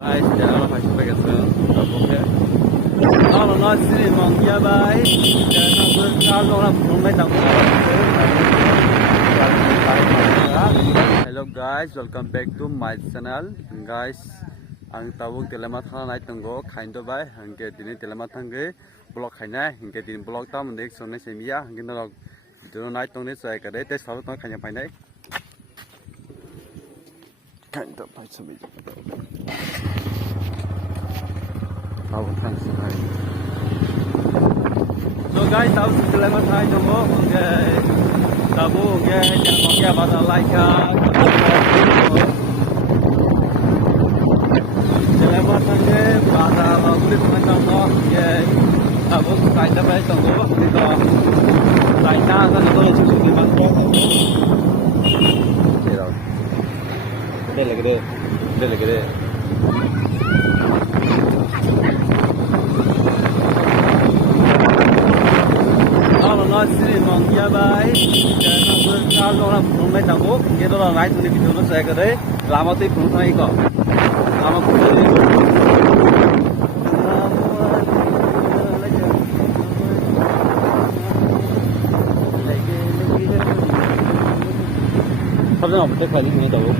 Guys, jangan lupa subscribe channel. Oke. Kalau nggak sih mau ya bye. Jangan kalau orang belum tahu. Hello guys, welcome back to my channel. Guys, ang tawag telemat hana night tunggo kaindo bye. Hangke dini telemat hangge blog kaina. Hangke dini blog tam nek sonne semia. Hangke nolak video night tungne saya kade tes salut tong kaina painai. Kaindo bye sumi. So guys, tahu selamat hari dulu. Okay, tahu okay, jangan lupa pada like selamat hari pada lalu teman-teman. Okay, tahu saya dapat tunggu itu. Saya nak dulu cuci di mana? Kita lagi deh. Sini mau ya bye. Jangan kalau orang belum tahu, kita orang naik di video saya kade. Lama tu belum naik kok. Lama belum naik. Tapi nak betul kali ni tahu.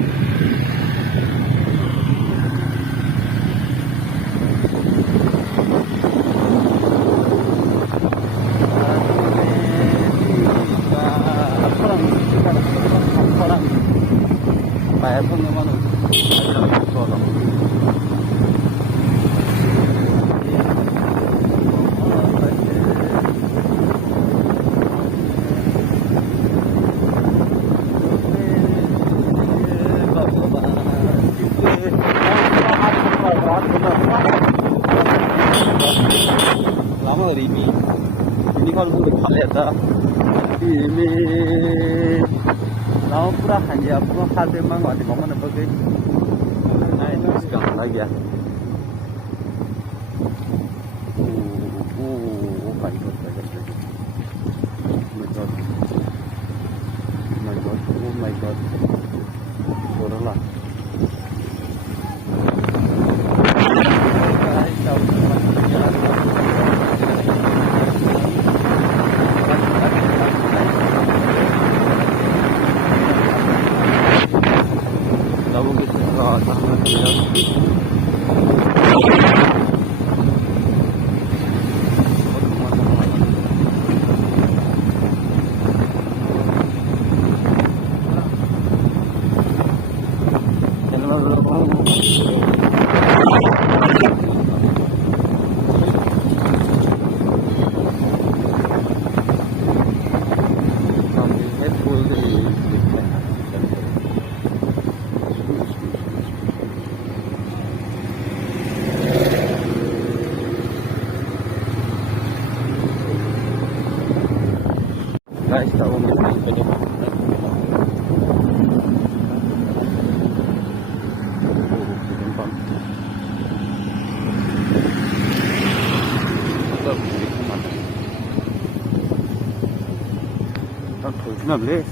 Bayar pun memang ada tolong. Lama hari ini kalau pun berkali ada ini. Lalu pura hanya pura hal memang ada momen apa ke? Nah itu sekarang lagi ya. My God, my God, my God, oh my God, Corona. Guys, tahu mesti banyak. Tao thử ngầm lên.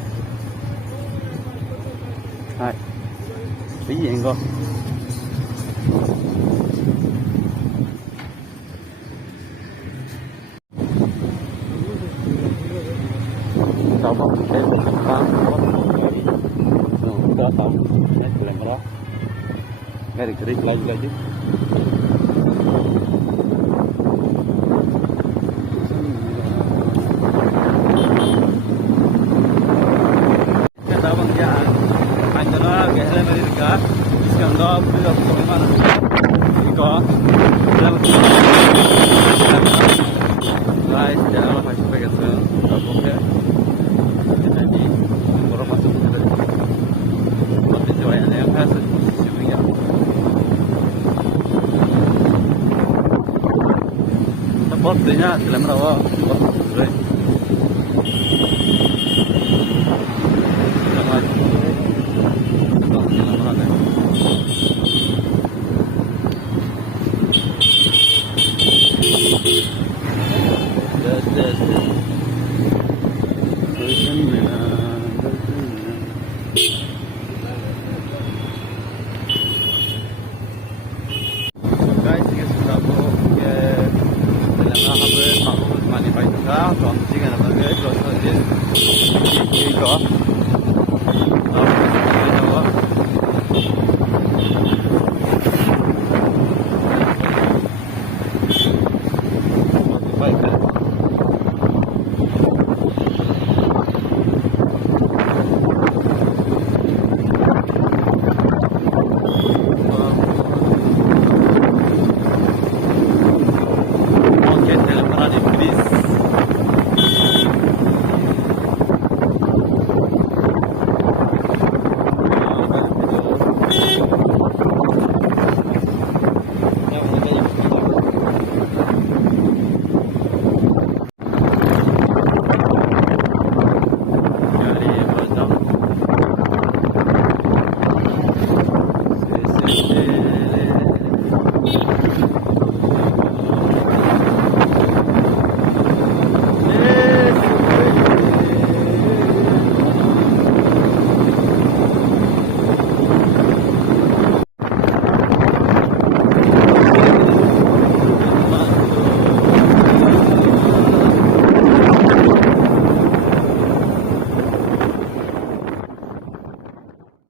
Này, cái gì anh coi? Tao bảo cái khám đó tao này cái này đó ngay được cái này lại chứ cái tao bằng giá anh cho nó cái này mới được cả cái đó bây giờ có mà có guys jangan lupa subscribe channel. Oke. Jadi orang masuk ke dalam. Tapi jualan yang khas sebenarnya. Sepertinya dalam rawa seperti this